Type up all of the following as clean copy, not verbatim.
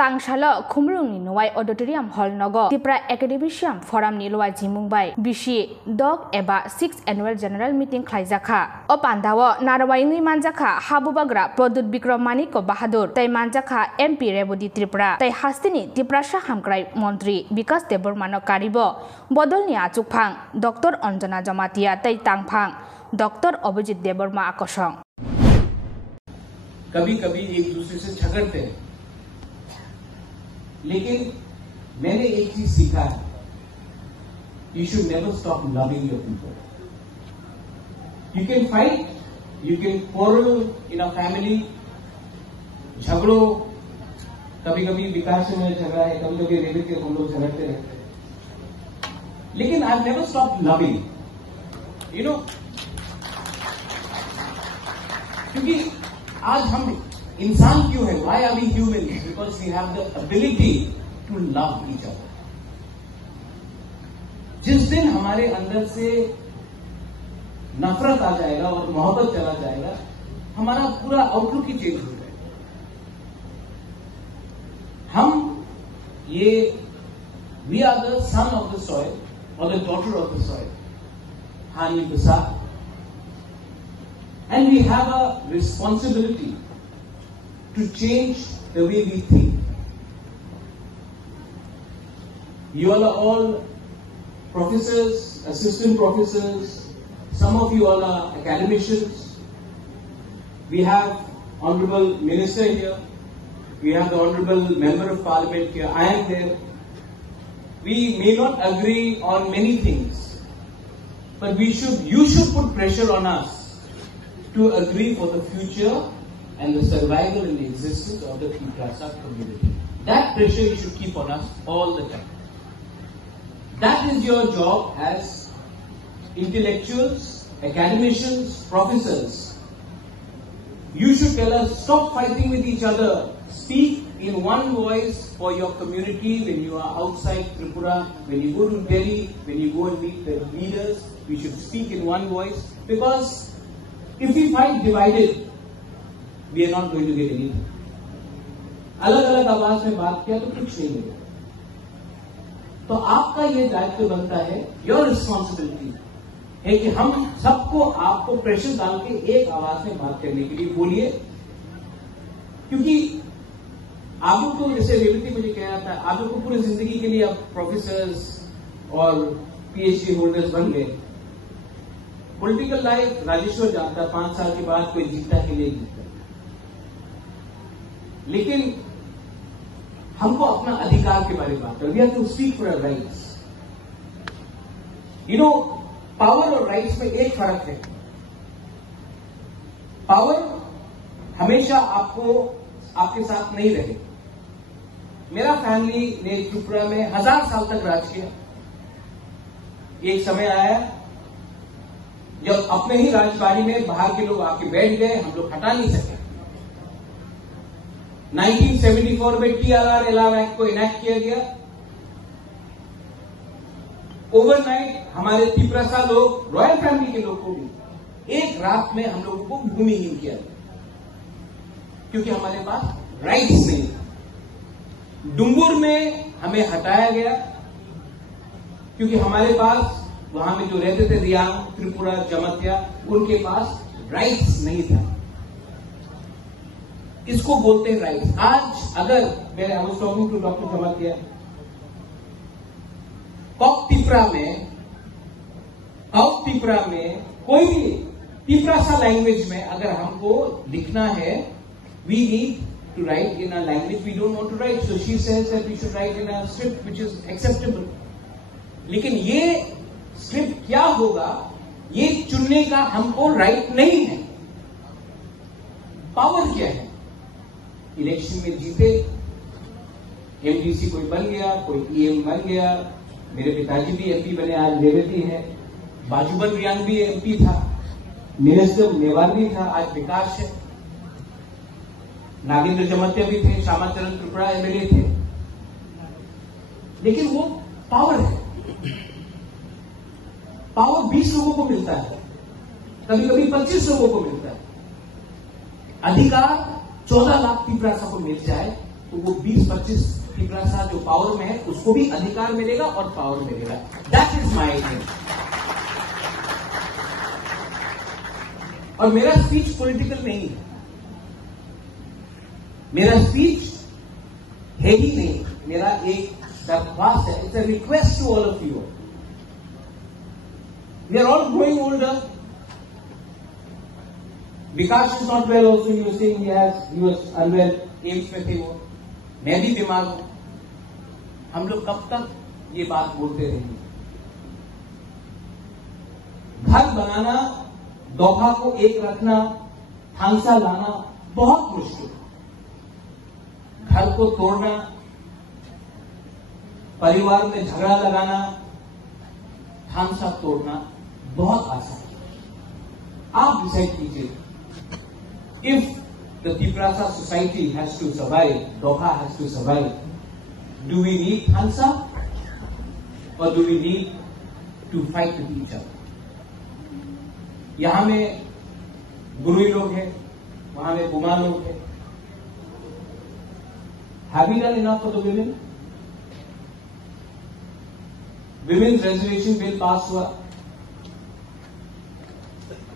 Tangshala Kumrung Nuai Auditorium Hall Nogo Tipra Academicium Forum Nilwa Jimungbai Bishi Dog Eba 6th Annual General Meeting Klaizaka Opandawo Narawaini Manjaka Habubagra Produt Bikramani Ko Bahadur Tai Manjaka MP Rebudi Tripura Tai Hastini Tipra Shahamkrai Montri Bikas Debormano Karibo Bodolni Achukphang Dr. Anjana Jamatia Tai Tangphang Dr. Abhijit Deborma Akosong कभी कभी एक दूसरे से झगड़ते हैं, लेकिन मैंने एक चीज सीखा है, you should never stop loving your people. You can fight, you can quarrel in a family, झगड़ो, कभी कभी विकास से मेरा झगड़ा है, कभी कभी रेडियो के हम लोग झगड़ते रहते हैं, लेकिन I've never stopped loving. You know, क्योंकि आज हम इंसान क्यों है? Why are we humans? Because we have the ability to love each other. जिस दिन हमारे अंदर से नफरत आ जाएगा और मोहब्बत चला जाएगा, हमारा पूरा आउटलुक ही चेंज हो जाएगा. हम ये we are the son of the soil or the daughter of the soil. Hani Prasad. And we have a responsibility to change the way we think. You all are all professors, assistant professors, some of you all are academicians. We have Honorable Minister here. We have the Honorable Member of Parliament here. I am there. We may not agree on many things, but you should put pressure on us to agree for the future and the survival and the existence of the Piprasa community. That pressure you should keep on us all the time. That is your job as intellectuals, academicians, professors. You should tell us, stop fighting with each other. Speak in one voice for your community when you are outside Tripura, when you go to Delhi, when you go and meet the leaders. We should speak in one voice, because if we fight divided, we are not going to get anything. अलग-अलग आवाज में बात किया तो कुछ नहीं मिलेगा. तो आपका ये दायित्व बनता है, योर रिस्पॉन्सिबिलिटी है कि हम सबको आपको प्रेशर डाल के एक आवाज में बात करने के लिए बोलिए, क्योंकि आप लोग तो जैसे रेवती मुझे कह रहा था, आप लोग को पूरी जिंदगी के लिए अब प्रोफेसर्स और पीएचडी होल्डर्स बन गए. पॉलिटिकल लाइफ राजेश्वर जानता, 5 साल के बाद कोई जीता कि नहीं जीता, लेकिन हमको अपना अधिकार के बारे में बात करें. We have to speak for our rights. You know, power और राइट्स में एक फर्क है. पावर हमेशा आपके साथ नहीं रहे. मेरा फैमिली ने त्रिपुरा में 1000 साल तक राज किया. एक समय आया जब अपने ही राजबाड़ी में बाहर के लोग आके बैठ गए, हम लोग हटा नहीं सके. 1974 में TRR अलाव एक्ट को इनैक्ट किया गया. ओवरनाइट हमारे तिप्रसा लोग, रॉयल फैमिली के लोग को भी एक रात में हम लोगों को भूमिहीन किया, क्योंकि हमारे पास राइट्स नहीं था. डुंगुर में हमें हटाया गया क्योंकि हमारे पास वहां में जो रहते थे रियांग, त्रिपुरा, जमतिया, उनके पास राइट्स नहीं था. इसको बोलते हैं राइट्स. आज अगर मैं I was talking to doctor Jamatia, कॉक तिपरा में कोई भी तिपरासा लैंग्वेज में अगर हमको लिखना है, we need to write in a language we don't want to write. So she says that we should write in a script which is acceptable. लेकिन ये स्क्रिप्ट क्या होगा, ये चुनने का हमको राइट नहीं है. पावर क्या है? इलेक्शन में जीते, एमडीसी कोई बन गया, कोई ईएम बन गया. मेरे पिताजी भी एमपी बने, आज रेवती है. बाजूबन रियांग भी एमपी था, मिनिस्टर मेवाल भी था, आज विकास है. नागेंद्र जमतिया भी थे, श्यामाचरण त्रिपुरा एमएलए थे. लेकिन वो पावर है. पावर 20 लोगों को मिलता है, कभी कभी 25 लोगों को मिलता है. अधिकार 14 लाख तिपरासा को मिल जाए, तो वो 20-25 तिपरासा जो पावर में है उसको भी अधिकार मिलेगा और पावर मिलेगा। That is my aim. और मेरा स्पीच पॉलिटिकल नहीं है, मेरा स्पीच है ही नहीं, मेरा एक दरख्वास्त है, it's a request to all of you. We are all growing older. Vikas is not well also, you saying he was unwell, AIIMS में थे वो, मैं भी बीमार हूं। हम लोग कब तक ये बात बोलते रहेंगे? घर बनाना, दोहा को एक रखना, थांसा लाना बहुत मुश्किल। घर को तोड़ना, परिवार में झगड़ा लगाना, थांसा तोड़ना बहुत आसान है। आप डिसाइड कीजिए। If the Tiprasa society has to survive, Doha has to survive, do we need Hansa or do we need to fight with each other? यहां में गुरुई लोग हैं, वहां में बुमा लोग हैं। Have we done enough for the women? Women's reservation bill पास हुआ।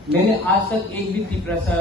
मैंने आज तक एक भी तिपरासा